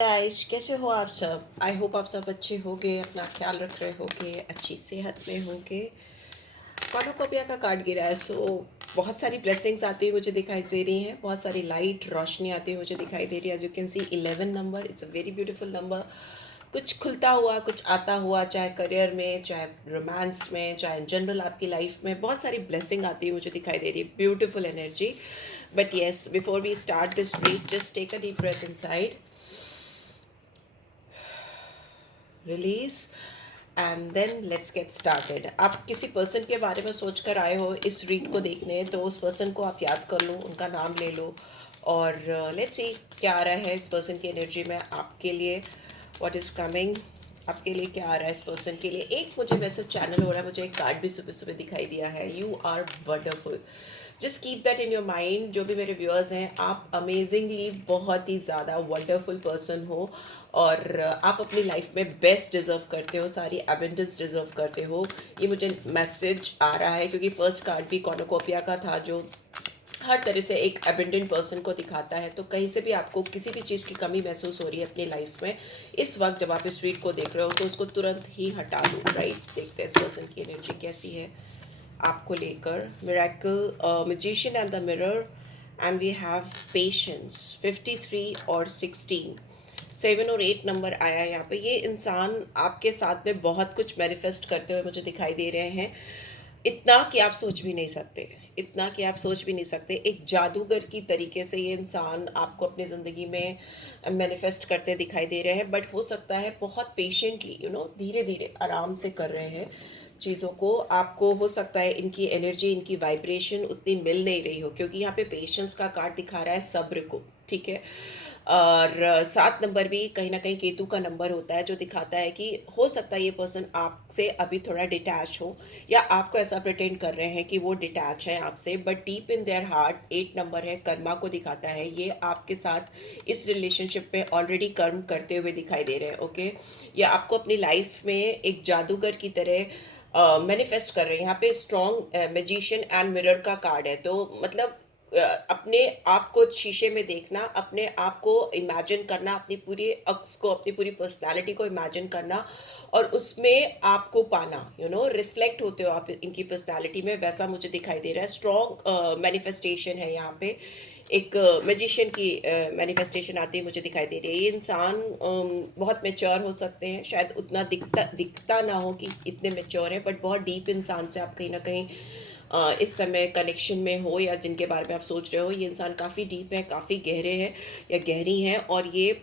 Guys, कैसे हो आप सब? आई होप आप सब अच्छे होंगे, अपना ख्याल रख रहे होंगे, अच्छी सेहत में होंगे। कॉर्नुकोपिया का कार्ड गिरा है, सो बहुत सारी ब्लेसिंग्स आती हुई मुझे दिखाई दे रही हैं, बहुत सारी लाइट रोशनी आती हुई मुझे दिखाई दे रही है। As you can see 11 number, it's a very beautiful number. कुछ खुलता हुआ, कुछ आता हुआ, चाहे करियर में, चाहे रोमांस में, चाहे इन जनरल आपकी लाइफ में बहुत सारी ब्लेसिंग आती हुई मुझे दिखाई दे रही है। Beautiful energy. But yes, before we start this read, just take a deep breath inside, release, and then let's get started. आप किसी पर्सन के बारे में सोच कर आए हो इस रीड को देखने, तो उस पर्सन को आप याद कर लो, उनका नाम ले लो, और लेट्स सी क्या आ रहा है इस पर्सन की एनर्जी में आपके लिए। व्हाट इज़ कमिंग आपके लिए, क्या आ रहा है इस पर्सन के लिए। एक मुझे मैसेज चैनल हो रहा है, मुझे एक कार्ड भी सुबह सुबह दिखाई दिया है, you are wonderful. Just keep that in your mind. जो भी मेरे व्यूअर्स हैं, आप अमेजिंगली बहुत ही ज़्यादा वंडरफुल पर्सन हो, और आप अपनी लाइफ में बेस्ट डिज़र्व करते हो, सारी एबेंडेंस डिज़र्व करते हो। ये मुझे मैसेज आ रहा है क्योंकि फर्स्ट कार्ड भी कॉर्नुकोपिया का था, जो हर तरह से एक एबेंडेंट पर्सन को दिखाता है। तो कहीं से भी आपको किसी भी चीज़ की कमी महसूस हो रही है अपनी लाइफ में, इस वक्त जब आप इस रीड को देख रहे हो, तो उसको तुरंत ही हटा दो। राइट, देखते हैं इस पर्सन की एनर्जी कैसी है आपको लेकर। Miracle, magician and the mirror, and we have patience. 53 और 16, 7 और 8 नंबर आया है यहाँ पे। ये इंसान आपके साथ में बहुत कुछ मैनिफेस्ट करते हुए मुझे दिखाई दे रहे हैं, इतना कि आप सोच भी नहीं सकते, इतना कि आप सोच भी नहीं सकते। एक जादूगर की तरीके से ये इंसान आपको अपनी ज़िंदगी में मैनिफेस्ट करते दिखाई दे रहे हैं। बट हो सकता है बहुत पेशेंटली, धीरे धीरे आराम से कर रहे हैं चीज़ों को। आपको हो सकता है इनकी एनर्जी, इनकी वाइब्रेशन उतनी मिल नहीं रही हो, क्योंकि यहाँ पे पेशेंस का कार्ड दिखा रहा है, सब्र को। ठीक है। और 7 नंबर भी कहीं ना कहीं केतु का नंबर होता है, जो दिखाता है कि हो सकता है ये पर्सन आपसे अभी थोड़ा डिटैच हो, या आपको ऐसा प्रिटेंड कर रहे हैं कि वो डिटैच है आपसे, but deep in their heart 8 number है, कर्मा को दिखाता है। ये आपके साथ इस रिलेशनशिप में ऑलरेडी कर्म करते हुए दिखाई दे रहे हैं। ओके, ये आपको अपनी लाइफ में एक जादूगर की तरह मैनिफेस्ट कर रहे हैं। यहाँ पे स्ट्रॉन्ग मैजिशियन एंड मिरर का कार्ड है, तो मतलब अपने आप को शीशे में देखना, अपने आप को इमेजिन करना, अपनी पूरी अक्स को, अपनी पूरी पर्सनालिटी को इमेजिन करना, और उसमें आपको पाना, रिफ्लेक्ट होते हो आप इनकी पर्सनालिटी में, वैसा मुझे दिखाई दे रहा है। स्ट्रॉन्ग मैनिफेस्टेशन है यहाँ पे, एक मैजिशियन की मैनिफेस्टेशन आती है मुझे दिखाई दे रही है। ये इंसान बहुत मेच्योर हो सकते हैं, शायद उतना दिखता दिखता ना हो कि इतने मेच्योर हैं, बट बहुत डीप इंसान से आप कहीं ना कहीं इस समय कनेक्शन में हो, या जिनके बारे में आप सोच रहे हो। ये इंसान काफ़ी डीप है, काफ़ी गहरे हैं या गहरी हैं, और ये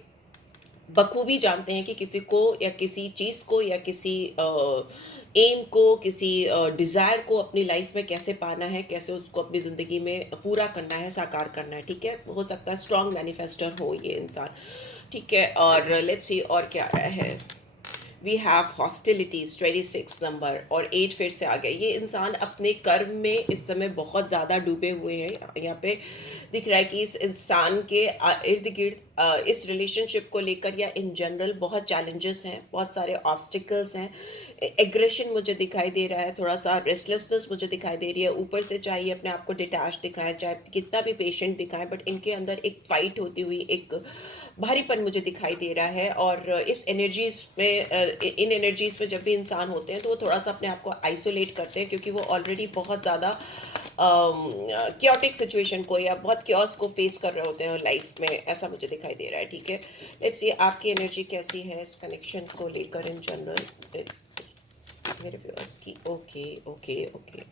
बखूबी जानते हैं कि किसी को या किसी चीज़ को या किसी एम को, किसी डिज़ायर को अपनी लाइफ में कैसे पाना है, कैसे उसको अपनी ज़िंदगी में पूरा करना है, साकार करना है। ठीक है, हो सकता है स्ट्रॉन्ग मैनिफेस्टर हो ये इंसान। ठीक है, और लेट्स सी और क्या आ रहा है। वी हैव हॉस्टिलिटीज, 26 नंबर, और 8 फिर से आ गया। ये इंसान अपने कर्म में इस समय बहुत ज़्यादा डूबे हुए हैं। यहाँ पे दिख रहा है कि इस इंसान के इर्द गिर्द इस रिलेशनशिप को लेकर या इन जनरल बहुत चैलेंजेस हैं, बहुत सारे ऑब्स्टिकल्स हैं। एग्रेशन मुझे दिखाई दे रहा है, थोड़ा सा रेस्टलेसनेस मुझे दिखाई दे रही है। ऊपर से चाहिए अपने आप को डिटैच दिखाएं, चाहे कितना भी पेशेंट दिखाएं, बट इनके अंदर एक फाइट होती हुई, एक भारीपन मुझे दिखाई दे रहा है। और इस एनर्जीज में इन एनर्जीज में जब भी इंसान होते हैं, तो वो थोड़ा सा अपने आप को आइसोलेट करते हैं, क्योंकि वो ऑलरेडी बहुत ज़्यादा क्योटिक सिचुएशन को या बहुत क्योस को फेस कर रहे होते हैं लाइफ में, ऐसा मुझे दिखाई दे रहा है। ठीक है, लेट्स सी आपकी एनर्जी कैसी है इस कनेक्शन को लेकर इन जनरल, मेरे व्यूअर्स की। Okay okay okay,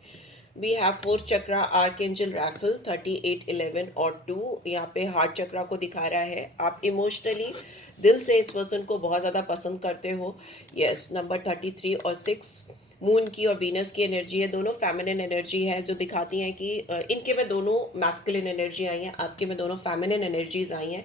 we have fourth chakra, archangel Raphael, 38, 11 और 2। यहाँ पे हार्ट चक्रा को दिखा रहा है। आप इमोशनली दिल से इस पर्सन को बहुत ज़्यादा पसंद करते हो। यस, नंबर 33 और 6, मून की और वीनस की एनर्जी है, दोनों फेमिनिन एनर्जी है, जो दिखाती हैं कि इनके में दोनों मैस्कुलिन एनर्जी आई हैं, आपके में दोनों फेमिनिन एनर्जीज आई हैं।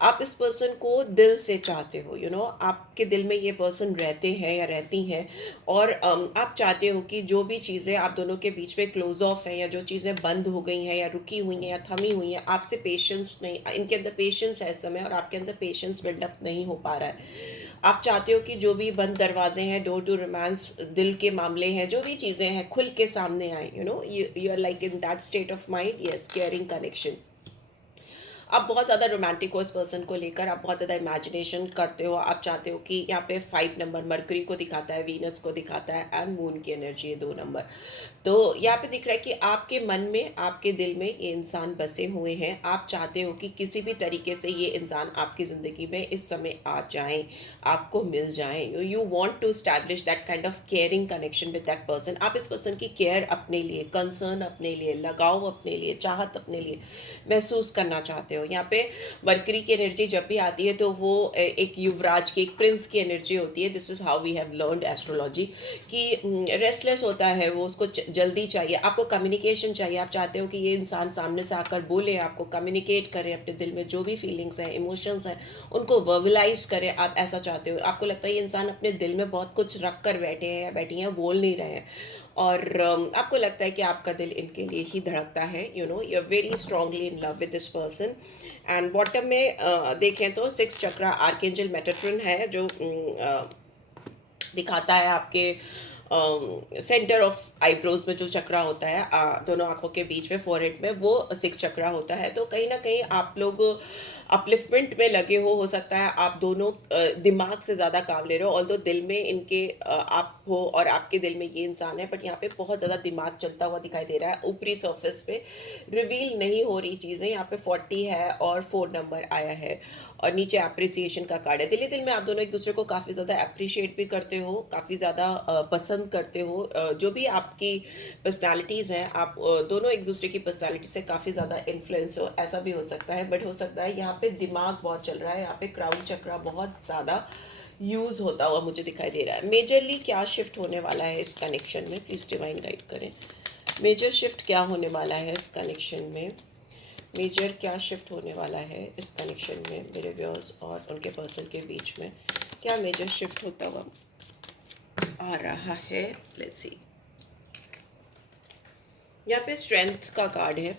आप इस पर्सन को दिल से चाहते हो, आपके दिल में ये पर्सन रहते हैं या रहती हैं, और आप चाहते हो कि जो भी चीज़ें आप दोनों के बीच में क्लोज ऑफ हैं, या जो चीज़ें बंद हो गई हैं या रुकी हुई हैं या थमी हुई हैं, आपसे पेशेंस नहीं, इनके अंदर पेशेंस है इस समय, और आपके अंदर पेशेंस बिल्डअप नहीं हो पा रहा है। आप चाहते हो कि जो भी बंद दरवाजे हैं, डोर टू रोमांस, दिल के मामले हैं, जो भी चीज़ें हैं, खुल के सामने आए। You are like in that state of mind. Yes, caring connection. आप बहुत ज़्यादा रोमांटिक हो इस पर्सन को लेकर, आप बहुत ज़्यादा इमेजिनेशन करते हो, आप चाहते हो कि यहाँ पे 5 नंबर मरकरी को दिखाता है, वीनस को दिखाता है एंड मून की एनर्जी है 2 नंबर। तो यहाँ पे दिख रहा है कि आपके मन में, आपके दिल में ये इंसान बसे हुए हैं। आप चाहते हो कि किसी भी तरीके से ये इंसान आपकी ज़िंदगी में इस समय आ जाएँ, आपको मिल जाएँ। You want to establish that kind of caring connection with that person. आप इस पर्सन की केयर अपने लिए, कंसर्न अपने लिए, लगाव अपने लिए, चाहत अपने लिए महसूस करना चाहते हो। यहाँ पे मरकरी की एनर्जी जब भी आती है तो वो एक युवराज की, एक प्रिंस की एनर्जी होती है। This is how we have learned astrology कि रेस्टलेस होता है वो, उसको जल्दी चाहिए, आपको कम्युनिकेशन चाहिए। आप चाहते हो कि ये इंसान सामने से आकर बोले, आपको कम्युनिकेट करे, अपने दिल में जो भी फीलिंग्स हैं, इमोशंस हैं, उनको वर्बलाइज करे। आप ऐसा चाहते हो। आपको लगता है ये इंसान अपने दिल में बहुत कुछ रख कर बैठे हैं या बैठी हैं, बोल नहीं रहे हैं, और आपको लगता है कि आपका दिल इनके लिए ही धड़कता है। You know, you are very strongly in love with this person. And bottom में देखें तो 6 चक्रा आर्कएंजल मेटाट्रॉन है, जो दिखाता है आपके सेंटर ऑफ आईब्रोज में जो चक्रा होता है, दोनों आंखों के बीच में, फोरहेड में, वो 6 चक्रा होता है। तो कहीं ना कहीं आप लोग अपलिफ्टमेंट में लगे हो सकता है आप दोनों दिमाग से ज़्यादा काम ले रहे हो। ऑल्दो दिल में इनके आप हो और आपके दिल में ये इंसान है, बट यहाँ पे बहुत ज़्यादा दिमाग चलता हुआ दिखाई दे रहा है। ऊपरी सरफेस पे रिवील नहीं हो रही चीज़ें। यहाँ पे 40 है और 4 नंबर आया है, और नीचे अप्रिसिएशन का कार्ड है। दिल ही दिल में आप दोनों एक दूसरे को काफ़ी ज़्यादा अप्रिशिएट भी करते हो, काफ़ी ज़्यादा पसंद करते हो। जो भी आपकी पर्सनालिटीज़ हैं, आप दोनों एक दूसरे की पर्सनालिटी से काफ़ी ज़्यादा इन्फ्लुएंस हो, ऐसा भी हो सकता है। बट हो सकता है यहाँ पे दिमाग बहुत चल रहा है, यहाँ पे क्राउन चक्रा बहुत ज़्यादा यूज़ होता हुआ मुझे दिखाई दे रहा है। मेजरली क्या शिफ्ट होने वाला है इस कनेक्शन में, प्लीज़ डिवाइन गाइड करें। मेजर शिफ्ट क्या होने वाला है इस कनेक्शन में, मेजर क्या शिफ्ट होने वाला है इस कनेक्शन में मेरे व्यूअर्स और उनके पर्सन के बीच में, क्या मेजर शिफ्ट होता हुआ आ रहा है। Let's see. यहाँ पे स्ट्रेंथ का कार्ड है।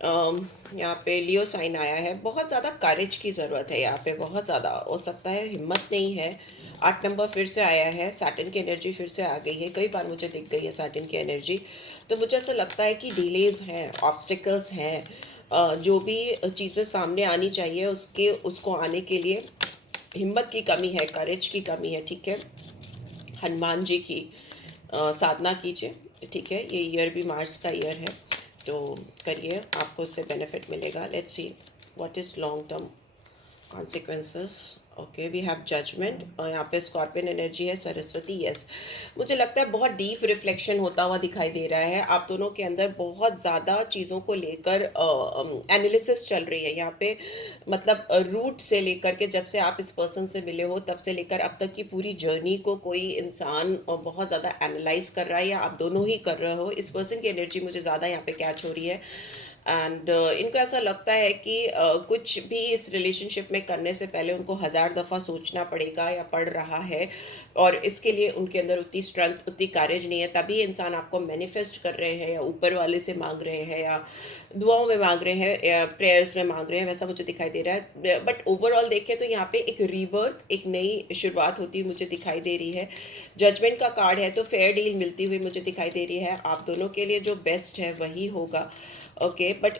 यहाँ पे लियो साइन आया है। बहुत ज़्यादा करेज की ज़रूरत है यहाँ पे, बहुत ज़्यादा, हो सकता है हिम्मत नहीं है। 8 नंबर फिर से आया है, सैटर्न की एनर्जी फिर से आ गई है। कई बार मुझे दिख गई है सैटर्न की एनर्जी। तो मुझे ऐसा लगता है कि डिलेज हैं, ऑब्स्टिकल्स हैं, जो भी चीज़ें सामने आनी चाहिए उसको आने के लिए हिम्मत की कमी है, करेज की कमी है। ठीक है, हनुमान जी की साधना कीजिए। ठीक है, ये ईयर भी मार्च का ईयर है, तो करिए, आपको उससे बेनिफिट मिलेगा। Let's see what is long term consequences. Okay, we have judgement, और यहाँ पे स्कॉर्पियन एनर्जी है, सरस्वती। यस, मुझे लगता है बहुत डीप रिफ्लेक्शन होता हुआ दिखाई दे रहा है। आप दोनों के अंदर बहुत ज़्यादा चीज़ों को लेकर एनालिसिस चल रही है यहाँ पे। मतलब रूट से लेकर के, जब से आप इस पर्सन से मिले हो तब से लेकर अब तक की पूरी जर्नी को कोई इंसान बहुत ज़्यादा एनालाइज कर रहा है, या आप दोनों ही कर रहे हो। इस पर्सन की एनर्जी मुझे ज़्यादा यहाँ पे कैच हो रही है। एंड इनको ऐसा लगता है कि कुछ भी इस रिलेशनशिप में करने से पहले उनको 1000 दफ़ा सोचना पड़ेगा या पड़ रहा है, और इसके लिए उनके अंदर उतनी स्ट्रेंथ, उतनी कारेज नहीं है। तभी इंसान आपको मैनिफेस्ट कर रहे हैं, या ऊपर वाले से मांग रहे हैं, या दुआओं में मांग रहे हैं, या प्रेयर्स में मांग रहे हैं, वैसा मुझे दिखाई दे रहा है। बट ओवरऑल देखें तो यहाँ पे एक रीबर्थ, एक नई शुरुआत होती हुई मुझे दिखाई दे रही है। जजमेंट का कार्ड है, तो फेयर डील मिलती हुई मुझे दिखाई दे रही है। आप दोनों के लिए जो बेस्ट है वही होगा। ओके, बट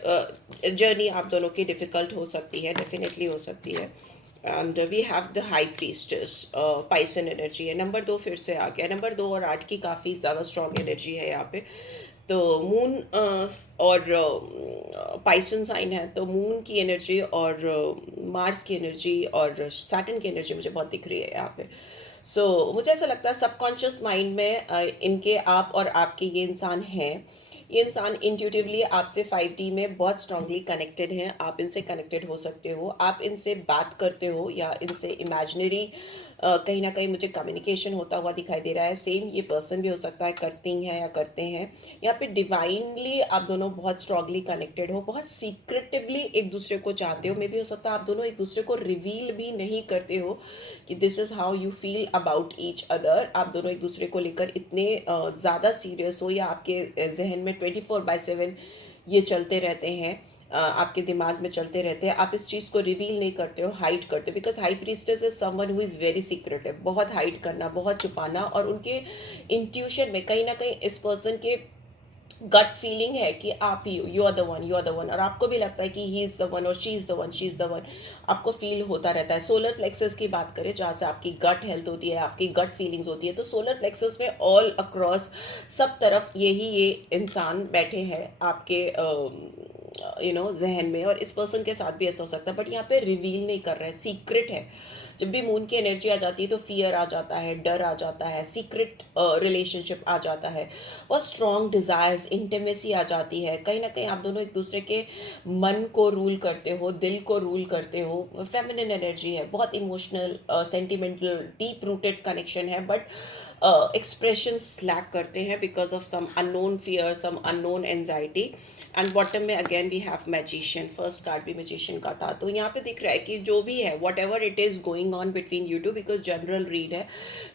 जर्नी आप दोनों की डिफ़िकल्ट हो सकती है, डेफिनेटली हो सकती है। And we have the high priestess, Pisces energy है। नंबर 2 फिर से आ गया। नंबर 2 और 8 की काफ़ी ज़्यादा स्ट्रॉन्ग एनर्जी है यहाँ पे। तो मून और पाइसन साइन है, तो मून की एनर्जी और मार्स की एनर्जी और सैटर्न की एनर्जी मुझे बहुत दिख रही है यहाँ पे। मुझे ऐसा लगता है सबकॉन्शियस माइंड में इनके, आप और आपके ये इंसान हैं। ये इंसान इंट्यूटिवली आपसे 5D में बहुत स्ट्रांगली कनेक्टेड हैं। आप इनसे कनेक्टेड हो सकते हो, आप इनसे बात करते हो, या इनसे इमेजिनरी कहीं ना कहीं मुझे कम्युनिकेशन होता हुआ दिखाई दे रहा है। सेम ये पर्सन भी हो सकता है करती हैं या करते हैं। यहाँ पे डिवाइनली आप दोनों बहुत स्ट्रांगली कनेक्टेड हो, बहुत सीक्रेटिवली एक दूसरे को चाहते हो। मे भी हो सकता है आप दोनों एक दूसरे को रिवील भी नहीं करते हो कि this is how you feel about each other. आप दोनों एक दूसरे को लेकर इतने ज़्यादा सीरियस हो, या आपके जहन में 24/7 ये चलते रहते हैं, आपके दिमाग में चलते रहते हैं। आप इस चीज़ को रिवील नहीं करते हो, हाइड करते हो, because high priestess is someone who is very secretive. बहुत हाइड करना, बहुत छुपाना, और उनके इंट्यूशन में कहीं ना कहीं इस पर्सन के गट फीलिंग है कि आप ही you are the one, you are the one, और आपको भी लगता है कि ही इज़ द वन और she is the one, she is the one. आपको फील होता रहता है। सोलर प्लेक्सस की बात करें जहाँ से आपकी गट हेल्थ होती है, आपकी गट फीलिंग्स होती है, तो सोलर प्लेक्सस में ऑल अक्रॉस सब तरफ यही ये इंसान बैठे हैं आपके जहन में, और इस पर्सन के साथ भी ऐसा हो सकता है, बट यहाँ पे रिवील नहीं कर रहा है, सीक्रेट है। जब भी मून की एनर्जी आ जाती है तो फियर आ जाता है, डर आ जाता है, सीक्रेट रिलेशनशिप आ जाता है, और स्ट्रॉन्ग डिज़ायर्स, इंटीमेसी आ जाती है। कहीं ना कहीं आप दोनों एक दूसरे के मन को रूल करते हो, दिल को रूल करते हो। फेमिनिन एनर्जी है, बहुत emotional, sentimental, deep rooted connection है, बट एक्सप्रेशंस लैक करते हैं because of some unknown fear, some unknown anxiety. And bottom में again we have magician, first card भी मैजिशियन का था। तो यहाँ पे दिख रहा है कि जो भी है, whatever it is going on between you two, because general read है,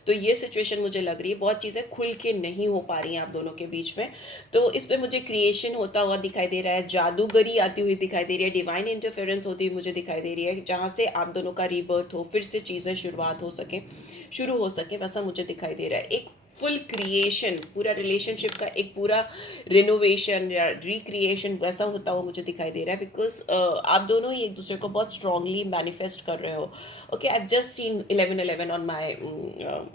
तो ये सिचुएशन मुझे लग रही है बहुत चीज़ें खुल के नहीं हो पा रही हैं आप दोनों के बीच में। तो इसमें मुझे क्रिएशन होता हुआ दिखाई दे रहा है, जादूगरी आती हुई दिखाई दे रही है, डिवाइन इंटरफेरेंस होती हुई मुझे दिखाई दे रही है, जहाँ से आप दोनों का रीबर्थ हो, फिर से चीज़ें शुरुआत हो सके, शुरू हो सके, वैसा मुझे दिखाई दे रहा है। एक फुल क्रिएशन, पूरा रिलेशनशिप का एक पूरा रिनोवेशन या रिक्रिएशन वैसा होता हुआ मुझे दिखाई दे रहा है, बिकॉज आप दोनों ही एक दूसरे को बहुत स्ट्रांगली मैनिफेस्ट कर रहे हो। Okay, I just seen 1111 on my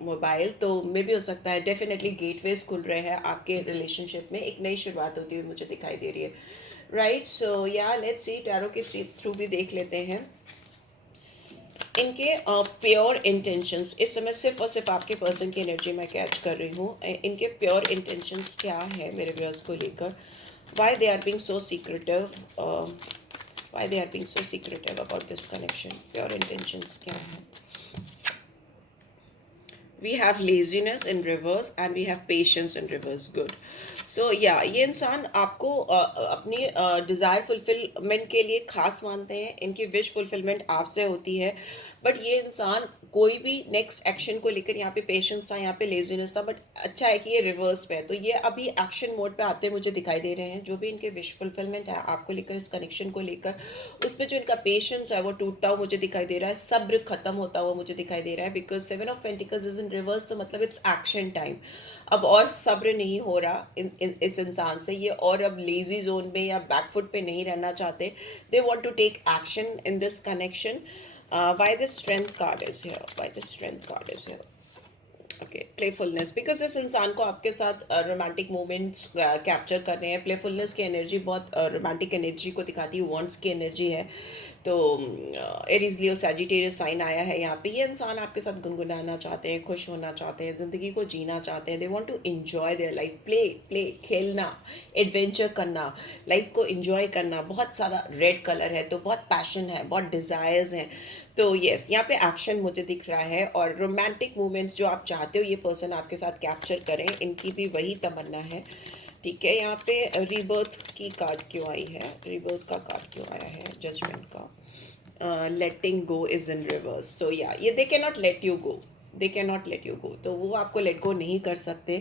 mobile, तो मे भी हो सकता है, डेफिनेटली गेटवेज खुल रहे हैं आपके रिलेशनशिप में, एक नई शुरुआत होती हुई मुझे दिखाई दे रही है। राइट, सो या लेट्स सी, टैरो के थ्रू भी देख लेते हैं इनके प्योर इंटेंशंस। इस समय सिर्फ और सिर्फ आपके पर्सन की एनर्जी मैं कैच कर रही हूँ। इनके प्योर इंटेंशंस क्या है मेरे व्यूअर्स को लेकर, why they are being so secretive, why they are being so secretive about this connection, pure intentions क्या है। we have laziness in reverse and we have patience in reverse. Good. So yeah, ये इंसान आपको अपनी desire fulfilment के लिए खास मानते हैं, इनकी विश फुलफिलमेंट आपसे होती है, बट ये इंसान कोई भी नेक्स्ट एक्शन को लेकर, यहाँ पे पेशेंस था, यहाँ पे लेजीनेस था, बट अच्छा है कि ये रिवर्स पे है, तो ये अभी एक्शन मोड पे आते मुझे दिखाई दे रहे हैं। जो भी इनके विश फुलफिलमेंट है आपको लेकर, इस कनेक्शन को लेकर, उसमें जो इनका पेशेंस है वो टूटता हुआ मुझे दिखाई दे रहा है, सब्र खत्म होता हुआ मुझे दिखाई दे रहा है, because 7 of pentacles is in reverse, तो मतलब इट्स एक्शन टाइम। अब और सब्र नहीं हो रहा इस इंसान से, ये और अब लेजी जोन में या बैकफुट पे नहीं रहना चाहते, they want to take action in this connection. Why the strength card is here? Why the strength card is here? Okay, playfulness, because इस इंसान को आपके साथ रोमांटिक मोमेंट्स कैप्चर कर रहे हैं। प्लेफुलनेस की एनर्जी बहुत रोमांटिक एनर्जी को दिखाती है, वॉन्ट्स की एनर्जी है। तो एरीज लियो सैजिटेरियस साइन आया है यहाँ पे। ये इंसान आपके साथ गुनगुनाना चाहते हैं, खुश होना चाहते हैं, ज़िंदगी को जीना चाहते हैं। They want to enjoy their life, play खेलना, एडवेंचर करना, लाइफ को एंजॉय करना। बहुत ज़्यादा रेड कलर है तो बहुत पैशन है, बहुत डिज़ायर्स हैं। तो यस, यहाँ पे एक्शन मुझे दिख रहा है, और रोमांटिक मोमेंट्स जो आप चाहते हो ये पर्सन आपके साथ कैप्चर करें, इनकी भी वही तमन्ना है। ठीक है, यहाँ पे रीबर्थ की कार्ड क्यों आई है, रीबर्थ का कार्ड क्यों आया है, जजमेंट का। लेटिंग गो इज इन रिवर्स, सो या ये दे can not let you go, they can not let you go, तो वो आपको लेट गो नहीं कर सकते,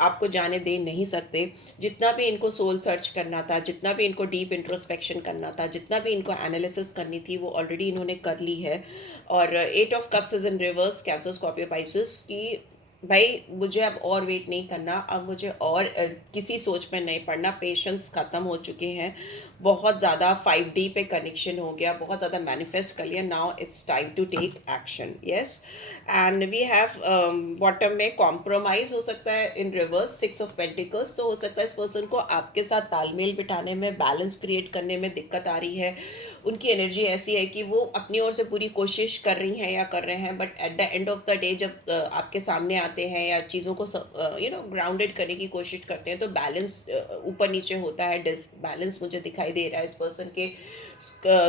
आपको जाने दे नहीं सकते। जितना भी इनको सोल सर्च करना था, जितना भी इनको डीप इंट्रोस्पेक्शन करना था, जितना भी इनको एनालिसिस करनी थी, वो ऑलरेडी इन्होंने कर ली है। और 8 of cups is in reverse, cancer Scorpio Pisces, की भाई मुझे अब और वेट नहीं करना, अब मुझे और किसी सोच में नहीं पड़ना, पेशेंस ख़त्म हो चुके हैं, बहुत ज़्यादा 5D पे कनेक्शन हो गया, बहुत ज़्यादा मैनिफेस्ट कर लिया, now it's time to take action. Yes, and we have bottom में कॉम्प्रोमाइज़ हो सकता है इन रिवर्स, 6 ऑफ पेंटिकल्स, तो हो सकता है इस पर्सन को आपके साथ तालमेल बिठाने में, बैलेंस क्रिएट करने में दिक्कत आ रही है। उनकी एनर्जी ऐसी है कि वो अपनी ओर से पूरी कोशिश कर रही हैं या कर रहे हैं, but at the end of the day जब आपके सामने आते हैं या चीज़ों को ग्राउंडेड करने की कोशिश करते हैं, तो बैलेंस ऊपर नीचे होता है, डिसबैलेंस मुझे दिखाई दे रहा है इस पर्सन के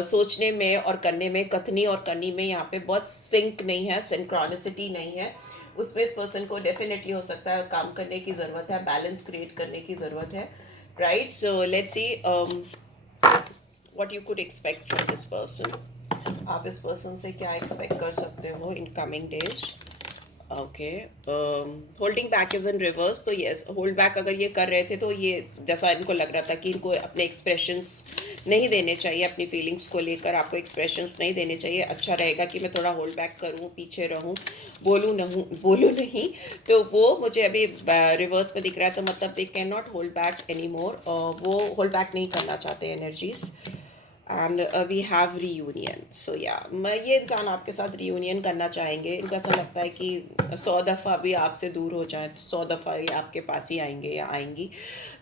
सोचने में और करने में, कथनी और करनी में। यहाँ पे बहुत सिंक नहीं है, सिंक्रोनिसिटी नहीं है, उसमें इस पर्सन को डेफिनेटली हो सकता है काम करने की ज़रूरत है, बैलेंस क्रिएट करने की ज़रूरत है। Right, so let's see what you could expect from this person. आप इस पर्सन से क्या एक्सपेक्ट कर सकते हो in coming days. Okay, holding back is in reverse, तो यस, होल्ड बैक अगर ये कर रहे थे तो ये जैसा इनको लग रहा था कि इनको अपने एक्सप्रेशंस नहीं देने चाहिए अपनी फीलिंग्स को लेकर, आपको एक्सप्रेशंस नहीं देने चाहिए। अच्छा रहेगा कि मैं थोड़ा होल्ड बैक करूँ, पीछे रहूँ, बोलूँ नहीं। तो वो मुझे अभी रिवर्स में दिख रहा है, तो मतलब they can not hold back any more, वो होल्ड बैक नहीं करना चाहते energies. And we have reunion, so या मैं ये इंसान आपके साथ रीयूनियन करना चाहेंगे। इनको ऐसा लगता है कि 100 दफ़ा भी आपसे दूर हो जाए तो 100 दफ़ा ये आपके पास ही आएंगे या आएंगी,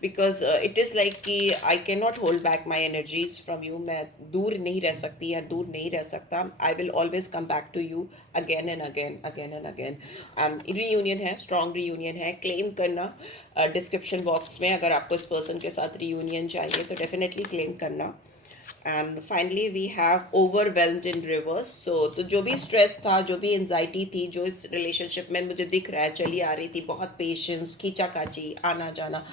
बिकॉज इट इज़ लाइक कि I can not hold back my energies from you. मैं दूर नहीं रह सकती या दूर नहीं रह सकता। I will always come back to you again and again, again and again. And reunion है, स्ट्रॉन्ग रीयूनियन है, क्लेम करना डिस्क्रिप्शन बॉक्स में। अगर आपको इस पर्सन के साथ रीयूनियन चाहिए तो डेफिनेटली क्लेम करना। And finally we have overwhelmed in reverse. So तो जो भी स्ट्रेस था, जो भी एंजाइटी थी, जो इस रिलेशनशिप में मुझे दिख रहा है चली आ रही थी, बहुत पेशेंस, खींचाखाची, आना जाना,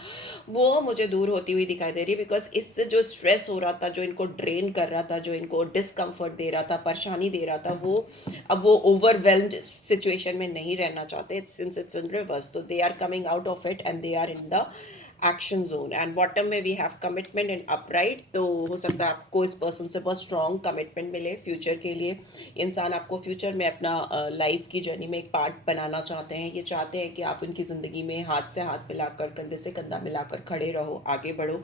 वो मुझे दूर होती हुई दिखाई दे रही है। बिकॉज इससे जो स्ट्रेस हो रहा था, जो इनको ड्रेन कर रहा था, जो इनको डिस्कम्फर्ट दे रहा था, परेशानी दे रहा था, वो अब वो ओवरवेल्म्ड सिचुएशन में नहीं रहना चाहते। सिंस इट्स इन रिवर्स, तो they are coming out of it and they are in the action zone. And bottom में we have commitment and upright. तो हो सकता है आपको इस पर्सन से बहुत स्ट्रॉन्ग कमिटमेंट मिले फ्यूचर के लिए। इंसान आपको फ्यूचर में अपना लाइफ की जर्नी में एक पार्ट बनाना चाहते हैं। ये चाहते हैं कि आप उनकी ज़िंदगी में हाथ से हाथ मिलाकर, कंधे से कंधा मिलाकर खड़े रहो, आगे बढ़ो।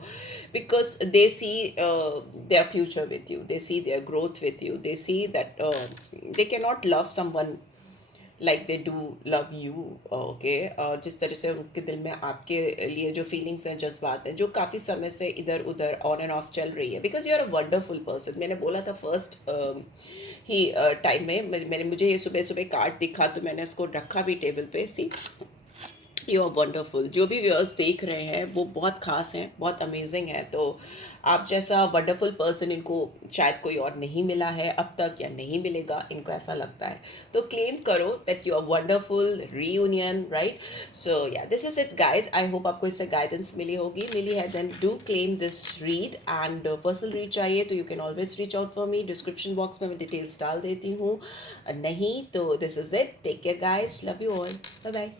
Because they see their future with you, they see their growth with you, they see that they can not love someone like they do love you. Okay, जिस तरह से उनके दिल में आपके लिए जो फीलिंग्स हैं, जज्बात हैं, जो काफ़ी समय से इधर उधर ऑन एंड ऑफ चल रही है। Because you are a wonderful person. मैंने बोला था फर्स्ट ही टाइम में, मैंने मुझे ये सुबह सुबह कार्ड दिखा तो मैंने इसको रखा भी टेबल पे। सी, यू आर वंडरफुल। जो भी व्यूअर्स देख रहे हैं वो बहुत खास हैं, बहुत अमेजिंग है। तो आप जैसा वंडरफुल पर्सन इनको शायद कोई और नहीं मिला है अब तक, या नहीं मिलेगा, इनको ऐसा लगता है। तो क्लेम करो that you are wonderful, reunion, right. So या this is it guys. I hope आपको इससे गाइडेंस मिली है। Then do claim this read. And personal read चाहिए तो you can always reach out for me. Description box में मैं details डाल देती हूँ। नहीं तो this is it. Take care guys, love you all, bye bye.